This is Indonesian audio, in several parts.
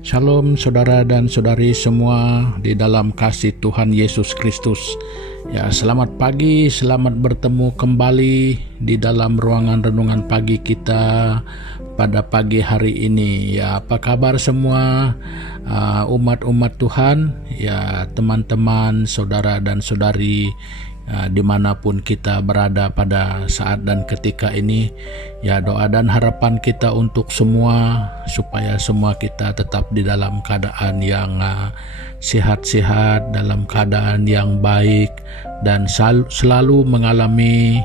Shalom saudara dan saudari semua di dalam kasih Tuhan Yesus Kristus. Ya, selamat pagi, selamat bertemu kembali di dalam ruangan renungan pagi kita pada pagi hari ini. Ya, apa kabar semua umat-umat Tuhan? Ya, teman-teman, saudara dan saudari dimanapun kita berada pada saat dan ketika ini, ya doa dan harapan kita untuk semua supaya semua kita tetap di dalam keadaan yang sehat-sehat, dalam keadaan yang baik, dan selalu mengalami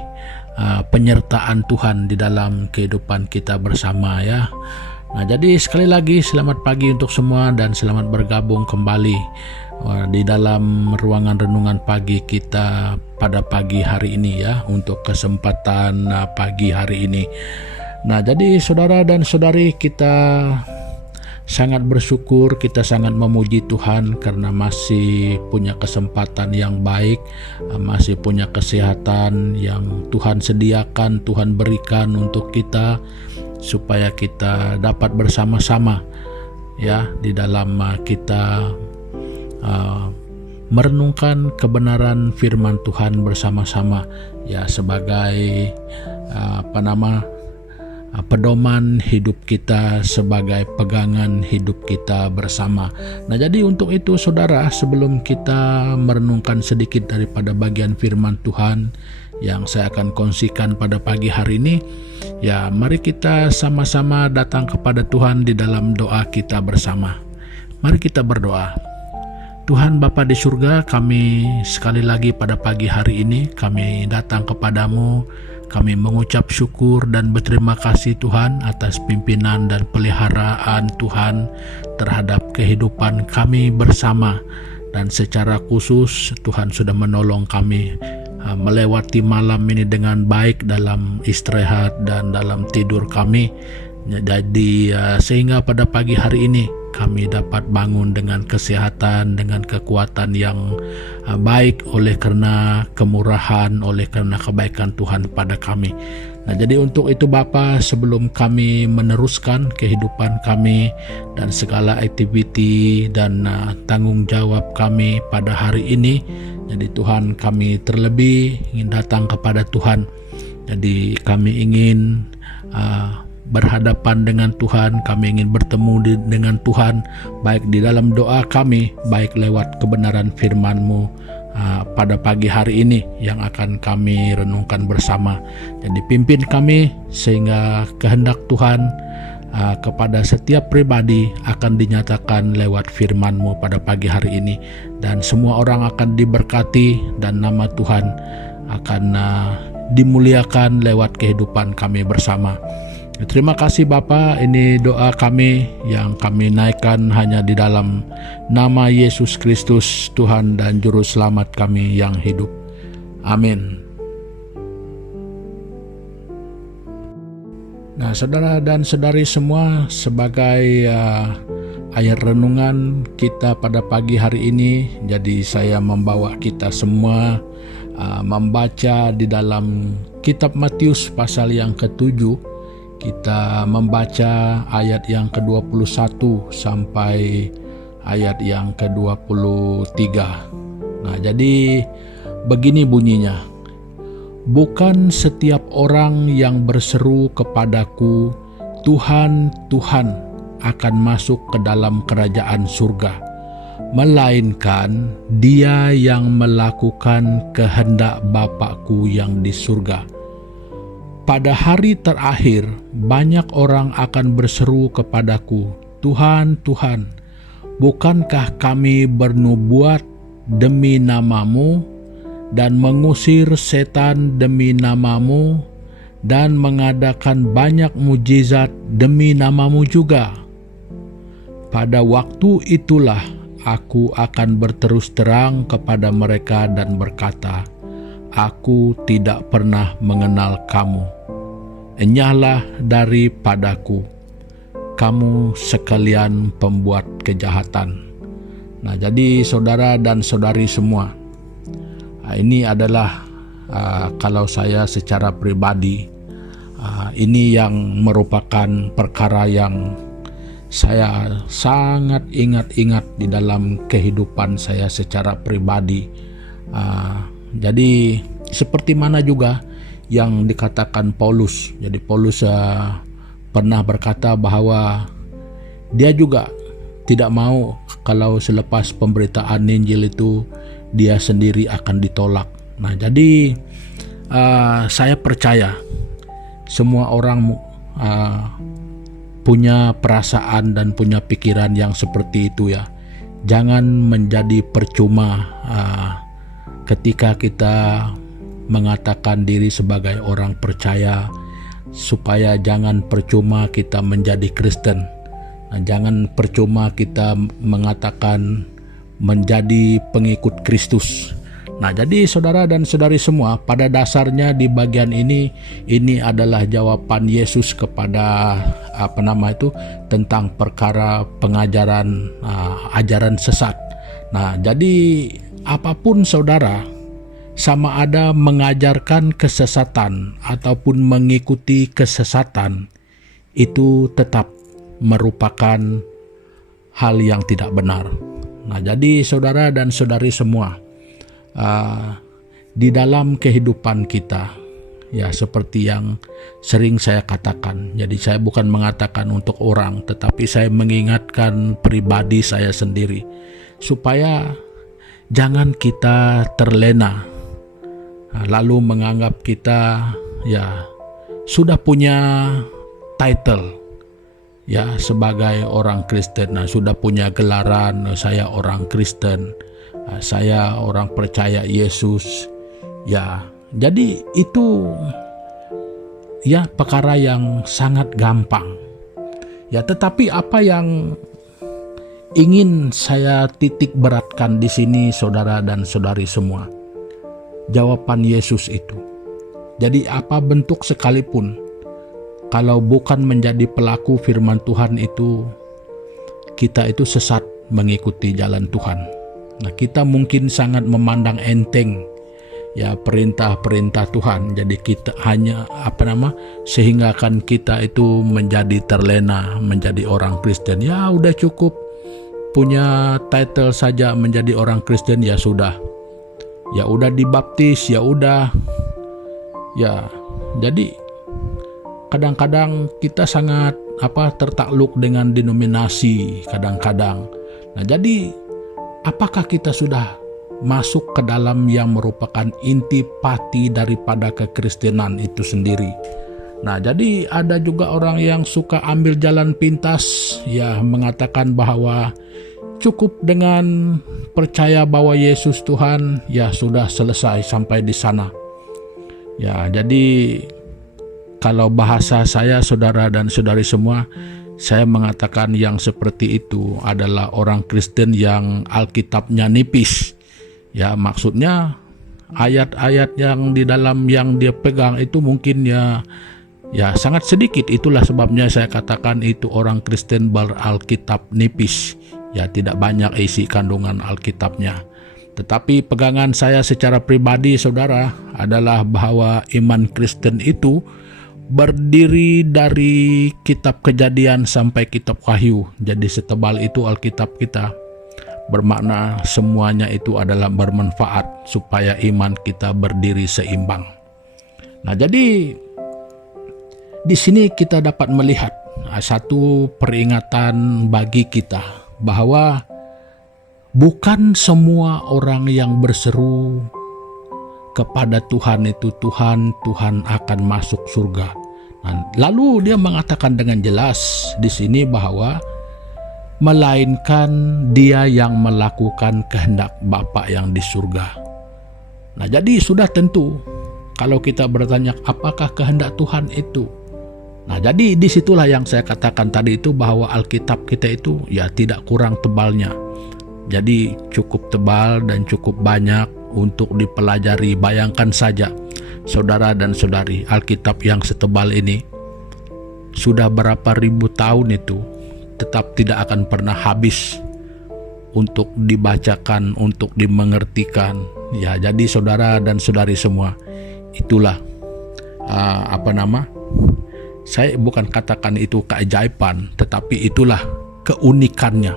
penyertaan Tuhan di dalam kehidupan kita bersama ya. Nah, jadi sekali lagi selamat pagi untuk semua dan selamat bergabung kembali di dalam ruangan renungan pagi kita pada pagi hari ini ya, untuk kesempatan pagi hari ini. Nah, jadi saudara dan saudari, kita sangat bersyukur, kita sangat memuji Tuhan karena masih punya kesempatan yang baik, masih punya kesehatan yang Tuhan sediakan, Tuhan berikan untuk kita supaya kita dapat bersama-sama ya di dalam kita merenungkan kebenaran firman Tuhan bersama-sama ya, sebagai pedoman hidup kita, sebagai pegangan hidup kita bersama. Nah, jadi untuk itu saudara, sebelum kita merenungkan sedikit daripada bagian firman Tuhan yang saya akan kongsikan pada pagi hari ini, ya mari kita sama-sama datang kepada Tuhan di dalam doa kita bersama. Mari kita berdoa. Tuhan Bapa di surga, kami sekali lagi pada pagi hari ini kami datang kepadamu. Kami mengucap syukur dan berterima kasih Tuhan atas pimpinan dan peliharaan Tuhan terhadap kehidupan kami bersama. Dan secara khusus Tuhan sudah menolong kami melewati malam ini dengan baik dalam istirahat dan dalam tidur kami. Jadi sehingga pada pagi hari ini kami dapat bangun dengan kesehatan, dengan kekuatan yang baik oleh karena kemurahan, oleh karena kebaikan Tuhan pada kami. Nah, jadi untuk itu Bapa, sebelum kami meneruskan kehidupan kami dan segala aktiviti dan tanggung jawab kami pada hari ini, jadi Tuhan, kami terlebih ingin datang kepada Tuhan. Jadi kami ingin berhadapan dengan Tuhan, kami ingin bertemu dengan Tuhan, baik di dalam doa kami, baik lewat kebenaran firman-Mu pada pagi hari ini yang akan kami renungkan bersama. Jadi pimpin kami sehingga kehendak Tuhan kepada setiap pribadi akan dinyatakan lewat firman-Mu pada pagi hari ini, dan semua orang akan diberkati dan nama Tuhan akan dimuliakan lewat kehidupan kami bersama. Terima kasih Bapa, ini doa kami yang kami naikkan hanya di dalam nama Yesus Kristus, Tuhan dan Juru Selamat kami yang hidup. Amin. Nah, saudara dan saudari semua, sebagai ayat renungan kita pada pagi hari ini, jadi saya membawa kita semua membaca di dalam kitab Matius pasal yang ke-7. Kita membaca ayat yang ke-21 sampai ayat yang ke-23. Nah, jadi begini bunyinya. Bukan setiap orang yang berseru kepadaku, Tuhan, Tuhan, akan masuk ke dalam kerajaan surga, melainkan dia yang melakukan kehendak Bapa-Ku yang di surga. Pada hari terakhir, banyak orang akan berseru kepadaku, Tuhan, Tuhan, bukankah kami bernubuat demi nama-Mu dan mengusir setan demi nama-Mu dan mengadakan banyak mujizat demi nama-Mu juga? Pada waktu itulah aku akan berterus terang kepada mereka dan berkata, Aku tidak pernah mengenal kamu. Enyahlah daripadaku, kamu sekalian pembuat kejahatan. Nah, jadi saudara dan saudari semua, ini adalah kalau saya secara pribadi, ini yang merupakan perkara yang saya sangat ingat-ingat di dalam kehidupan saya secara pribadi. Jadi seperti mana juga yang dikatakan Paulus. Jadi Paulus pernah berkata bahwa dia juga tidak mau kalau selepas pemberitaan Injil itu dia sendiri akan ditolak. Nah, jadi saya percaya semua orang punya perasaan dan punya pikiran yang seperti itu ya. Jangan menjadi percuma ketika kita mengatakan diri sebagai orang percaya, supaya jangan percuma kita menjadi Kristen. Nah, jangan percuma kita mengatakan menjadi pengikut Kristus. Nah, jadi saudara dan saudari semua, pada dasarnya di bagian ini adalah jawaban Yesus kepada tentang perkara pengajaran ajaran sesat. Nah, jadi apapun saudara, sama ada mengajarkan kesesatan ataupun mengikuti kesesatan, itu tetap merupakan hal yang tidak benar. Nah, jadi saudara dan saudari semua, di dalam kehidupan kita, ya seperti yang sering saya katakan, jadi saya bukan mengatakan untuk orang, tetapi saya mengingatkan pribadi saya sendiri, supaya jangan kita terlena, lalu menganggap kita ya sudah punya title ya sebagai orang Kristen. Nah, sudah punya gelaran, saya orang Kristen, saya orang percaya Yesus. Ya, jadi itu ya perkara yang sangat gampang. Ya, tetapi apa yang ingin saya titik beratkan di sini saudara dan saudari semua, jawaban Yesus itu. Jadi apa bentuk sekalipun, kalau bukan menjadi pelaku firman Tuhan itu, kita itu sesat mengikuti jalan Tuhan. Nah, kita mungkin sangat memandang enteng ya perintah-perintah Tuhan. Jadi kita hanya sehingga kan kita itu menjadi terlena menjadi orang Kristen. Ya udah cukup punya title saja menjadi orang Kristen, ya sudah. Ya udah dibaptis, ya udah. Ya, jadi kadang-kadang kita sangat tertakluk dengan denominasi kadang-kadang. Nah, jadi apakah kita sudah masuk ke dalam yang merupakan intipati daripada kekristenan itu sendiri? Nah, jadi ada juga orang yang suka ambil jalan pintas, ya mengatakan bahwa cukup dengan percaya bahwa Yesus Tuhan, ya sudah selesai sampai di sana. Ya, jadi kalau bahasa saya saudara dan saudari semua, saya mengatakan yang seperti itu adalah orang Kristen yang Alkitabnya nipis. Ya, maksudnya ayat-ayat yang di dalam yang dia pegang itu mungkin ya sangat sedikit. Itulah sebabnya saya katakan itu orang Kristen beralkitab nipis. Ya, tidak banyak isi kandungan Alkitabnya. Tetapi pegangan saya secara pribadi saudara adalah bahwa iman Kristen itu berdiri dari kitab Kejadian sampai kitab Wahyu. Jadi setebal itu Alkitab kita. Bermakna semuanya itu adalah bermanfaat supaya iman kita berdiri seimbang. Nah, jadi di sini kita dapat melihat satu peringatan bagi kita bahwa bukan semua orang yang berseru kepada Tuhan itu Tuhan akan masuk surga. Nah, lalu dia mengatakan dengan jelas di sini bahwa melainkan dia yang melakukan kehendak Bapa yang di surga. Nah, jadi sudah tentu kalau kita bertanya apakah kehendak Tuhan itu. Nah, jadi disitulah yang saya katakan tadi itu bahwa Alkitab kita itu ya tidak kurang tebalnya. Jadi cukup tebal dan cukup banyak untuk dipelajari. Bayangkan saja saudara dan saudari, Alkitab yang setebal ini sudah berapa ribu tahun itu tetap tidak akan pernah habis untuk dibacakan, untuk dimengertikan. Ya, jadi saudara dan saudari semua, itulah Saya bukan katakan itu keajaiban, tetapi itulah keunikannya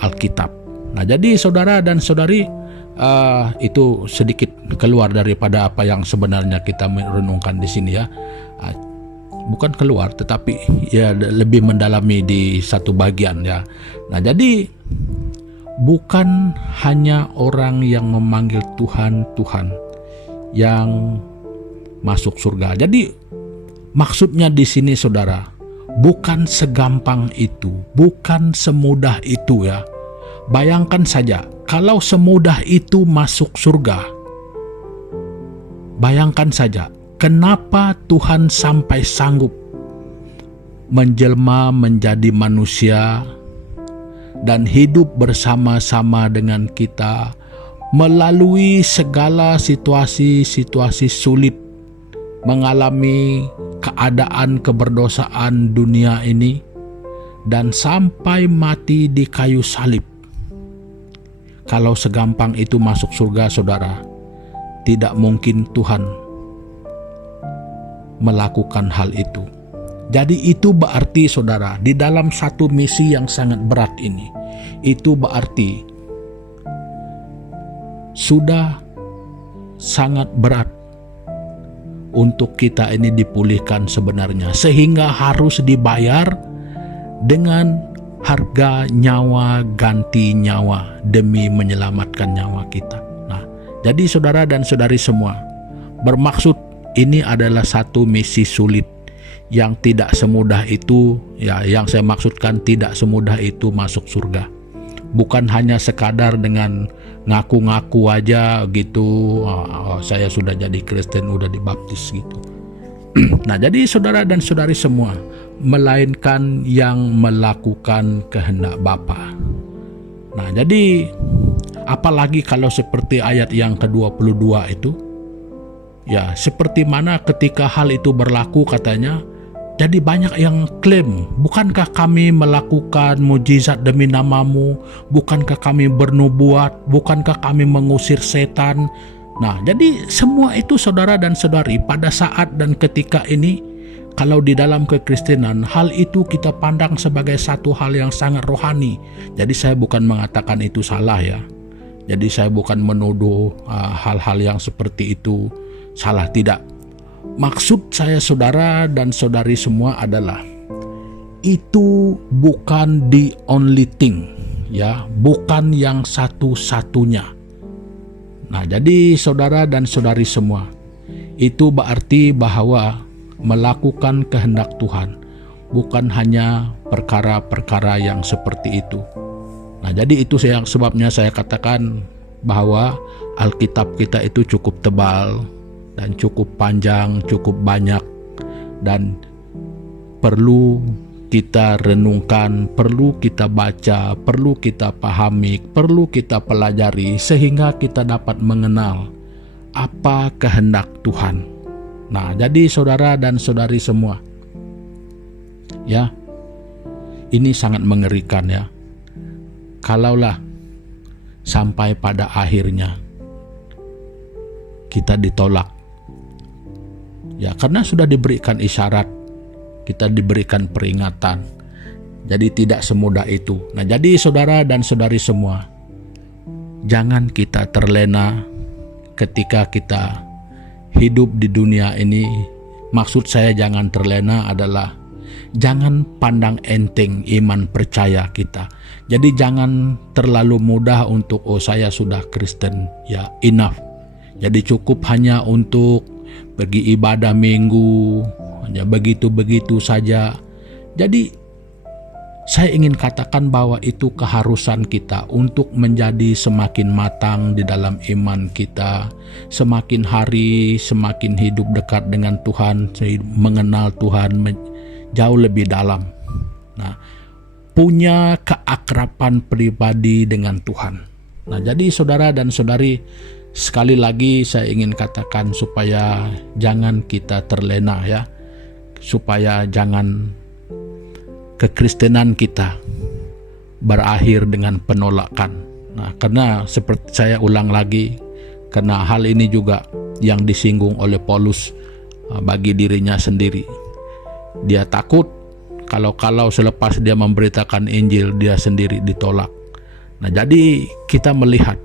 Alkitab. Nah, jadi saudara dan saudari, itu sedikit keluar daripada apa yang sebenarnya kita merenungkan di sini ya. Bukan keluar, tetapi ya lebih mendalami di satu bagian ya. Nah, jadi bukan hanya orang yang memanggil Tuhan, Tuhan yang masuk surga. Jadi maksudnya di sini saudara, bukan segampang itu, bukan semudah itu ya. Bayangkan saja, kalau semudah itu masuk surga, bayangkan saja, kenapa Tuhan sampai sanggup menjelma menjadi manusia dan hidup bersama-sama dengan kita melalui segala situasi-situasi sulit, mengalami keadaan keberdosaan dunia ini, dan sampai mati di kayu salib. Kalau segampang itu masuk surga, saudara, tidak mungkin Tuhan melakukan hal itu. Jadi itu berarti saudara, di dalam satu misi yang sangat berat ini, itu berarti sudah sangat berat untuk kita ini dipulihkan sebenarnya, sehingga harus dibayar dengan harga nyawa ganti nyawa demi menyelamatkan nyawa kita. Nah, jadi saudara dan saudari semua, bermaksud ini adalah satu misi sulit yang tidak semudah itu ya. Yang saya maksudkan tidak semudah itu masuk surga. Bukan hanya sekadar dengan ngaku-ngaku aja gitu, saya sudah jadi Kristen, udah dibaptis gitu. Nah, jadi saudara dan saudari semua, melainkan yang melakukan kehendak Bapa. Nah, jadi apalagi kalau seperti ayat yang ke-22 itu, ya seperti mana ketika hal itu berlaku katanya, jadi banyak yang klaim, bukankah kami melakukan mujizat demi namamu, bukankah kami bernubuat, bukankah kami mengusir setan. Nah, jadi semua itu saudara dan saudari, pada saat dan ketika ini, kalau di dalam kekristenan, hal itu kita pandang sebagai satu hal yang sangat rohani. Jadi saya bukan mengatakan itu salah ya. Jadi saya bukan menuduh hal-hal yang seperti itu salah, tidak. Maksud saya saudara dan saudari semua adalah, itu bukan the only thing ya, bukan yang satu-satunya. Nah, jadi saudara dan saudari semua, itu berarti bahwa melakukan kehendak Tuhan bukan hanya perkara-perkara yang seperti itu. Nah, jadi itu sebabnya saya katakan bahwa Alkitab kita itu cukup tebal dan cukup panjang, cukup banyak, dan perlu kita renungkan, perlu kita baca, perlu kita pahami, perlu kita pelajari, sehingga kita dapat mengenal apa kehendak Tuhan. Nah, jadi saudara dan saudari semua, ya, ini sangat mengerikan ya. Kalaulah sampai pada akhirnya kita ditolak, ya, karena sudah diberikan isyarat, kita diberikan peringatan. Jadi tidak semudah itu. Nah, jadi saudara dan saudari semua, jangan kita terlena ketika kita hidup di dunia ini. Maksud saya jangan terlena adalah jangan pandang enteng iman percaya kita. Jadi jangan terlalu mudah untuk, oh saya sudah Kristen, ya enough. Jadi cukup hanya untuk pergi ibadah minggu, hanya begitu-begitu saja. Jadi saya ingin katakan bahwa itu keharusan kita untuk menjadi semakin matang di dalam iman kita, semakin hari semakin hidup dekat dengan Tuhan, mengenal Tuhan jauh lebih dalam. Nah, punya keakraban pribadi dengan Tuhan. Nah, jadi saudara dan saudari, sekali lagi saya ingin katakan supaya jangan kita terlena ya, supaya jangan kekristenan kita berakhir dengan penolakan. Nah, karena seperti saya ulang lagi, karena hal ini juga yang disinggung oleh Paulus bagi dirinya sendiri. Dia takut kalau selepas dia memberitakan Injil dia sendiri ditolak. Nah, jadi kita melihat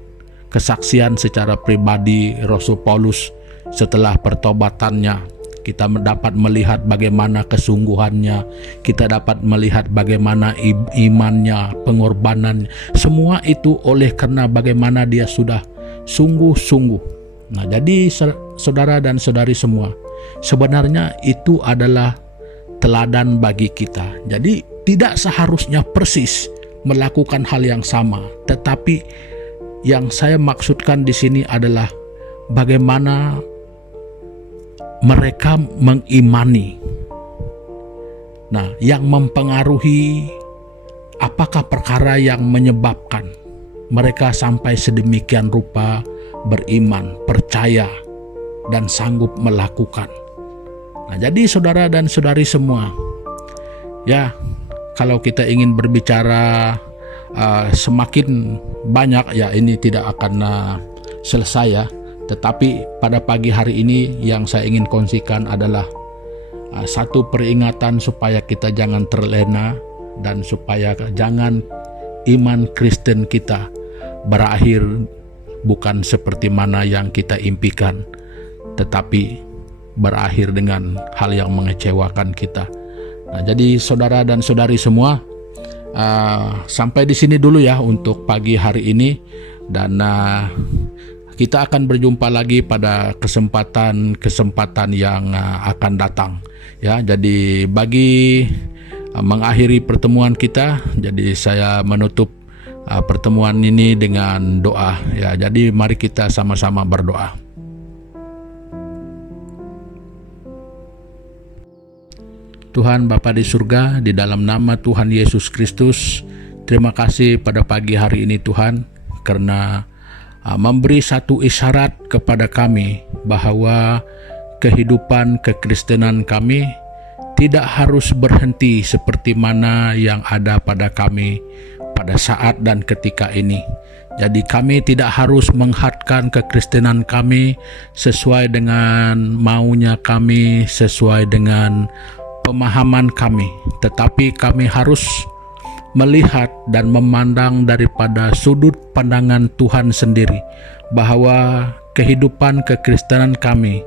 kesaksian secara pribadi Rasul Paulus setelah pertobatannya. Kita dapat melihat bagaimana kesungguhannya, kita dapat melihat bagaimana imannya, pengorbanannya. Semua itu oleh karena bagaimana dia sudah sungguh-sungguh. Nah, jadi saudara dan saudari semua, sebenarnya itu adalah teladan bagi kita. Jadi tidak seharusnya persis melakukan hal yang sama, tetapi yang saya maksudkan di sini adalah bagaimana mereka mengimani. Nah, yang mempengaruhi apakah perkara yang menyebabkan mereka sampai sedemikian rupa beriman, percaya, dan sanggup melakukan. Nah, jadi saudara dan saudari semua, ya, kalau kita ingin berbicara semakin banyak, ya ini tidak akan selesai ya. Tetapi pada pagi hari ini yang saya ingin kongsikan adalah satu peringatan supaya kita jangan terlena dan supaya jangan iman Kristen kita berakhir bukan seperti mana yang kita impikan, tetapi berakhir dengan hal yang mengecewakan kita. Nah, jadi saudara dan saudari semua, sampai di sini dulu ya untuk pagi hari ini, dan kita akan berjumpa lagi pada kesempatan yang akan datang. Ya, jadi bagi mengakhiri pertemuan kita, jadi saya menutup pertemuan ini dengan doa. Ya, jadi mari kita sama-sama berdoa. Tuhan Bapa di surga, di dalam nama Tuhan Yesus Kristus, terima kasih pada pagi hari ini Tuhan, karena memberi satu isyarat kepada kami bahwa kehidupan kekristenan kami tidak harus berhenti seperti mana yang ada pada kami pada saat dan ketika ini. Jadi kami tidak harus menghadkan kekristenan kami sesuai dengan maunya kami, sesuai dengan pemahaman kami, tetapi kami harus melihat dan memandang daripada sudut pandangan Tuhan sendiri, bahwa kehidupan kekristenan kami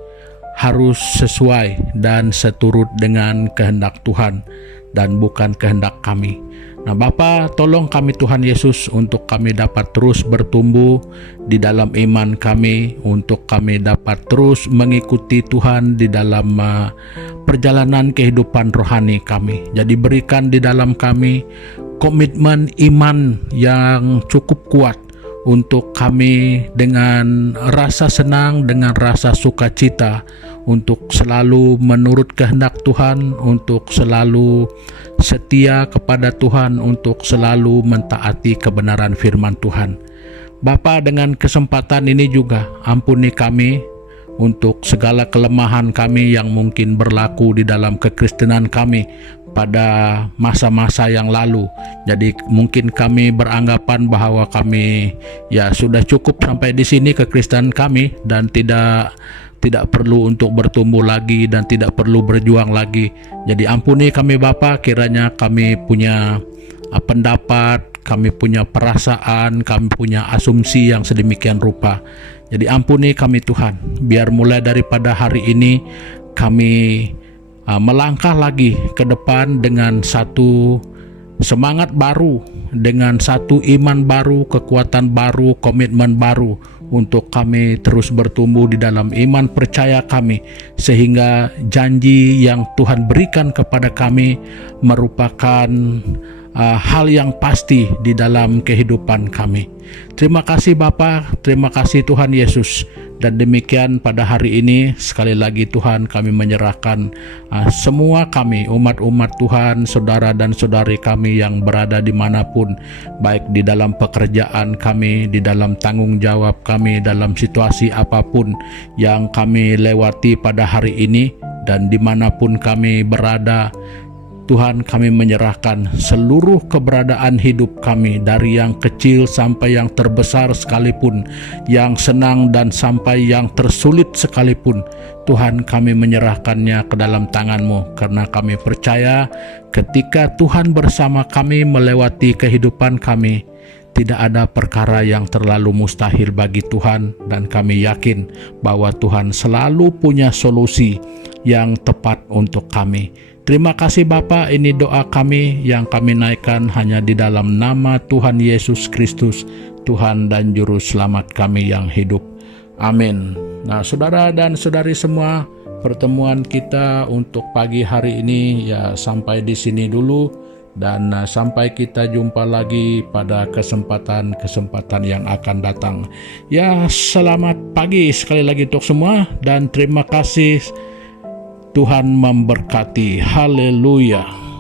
harus sesuai dan seturut dengan kehendak Tuhan dan bukan kehendak kami. Nah Bapa, tolong kami Tuhan Yesus untuk kami dapat terus bertumbuh di dalam iman kami, untuk kami dapat terus mengikuti Tuhan di dalam perjalanan kehidupan rohani kami. Jadi berikan di dalam kami komitmen iman yang cukup kuat untuk kami dengan rasa senang, dengan rasa sukacita, untuk selalu menurut kehendak Tuhan, untuk selalu setia kepada Tuhan, untuk selalu mentaati kebenaran firman Tuhan. Bapa, dengan kesempatan ini juga ampuni kami untuk segala kelemahan kami yang mungkin berlaku di dalam kekristenan kami pada masa-masa yang lalu. Jadi mungkin kami beranggapan bahwa kami ya sudah cukup sampai di sini kekristenan kami, dan tidak perlu untuk bertumbuh lagi dan tidak perlu berjuang lagi. Jadi ampuni kami Bapa, kiranya kami punya pendapat, kami punya perasaan, kami punya asumsi yang sedemikian rupa. Jadi ampuni kami Tuhan, biar mulai daripada hari ini kami melangkah lagi ke depan dengan satu semangat baru, dengan satu iman baru, kekuatan baru, komitmen baru, untuk kami terus bertumbuh di dalam iman percaya kami, sehingga janji yang Tuhan berikan kepada kami merupakan hal yang pasti di dalam kehidupan kami. Terima kasih Bapa, terima kasih Tuhan Yesus. Dan demikian pada hari ini, sekali lagi Tuhan, kami menyerahkan semua kami, umat-umat Tuhan, saudara dan saudari kami yang berada dimanapun, baik di dalam pekerjaan kami, di dalam tanggung jawab kami, dalam situasi apapun yang kami lewati pada hari ini, dan dimanapun kami berada. Tuhan, kami menyerahkan seluruh keberadaan hidup kami, dari yang kecil sampai yang terbesar sekalipun, yang senang dan sampai yang tersulit sekalipun. Tuhan, kami menyerahkannya ke dalam tangan-Mu, karena kami percaya ketika Tuhan bersama kami melewati kehidupan kami, tidak ada perkara yang terlalu mustahil bagi Tuhan, dan kami yakin bahwa Tuhan selalu punya solusi yang tepat untuk kami. Terima kasih Bapa, ini doa kami yang kami naikkan hanya di dalam nama Tuhan Yesus Kristus, Tuhan dan Juru Selamat kami yang hidup. Amin. Nah, saudara dan saudari semua, pertemuan kita untuk pagi hari ini ya sampai di sini dulu, dan sampai kita jumpa lagi pada kesempatan yang akan datang. Ya, selamat pagi sekali lagi untuk semua, dan terima kasih. Tuhan memberkati. Haleluya.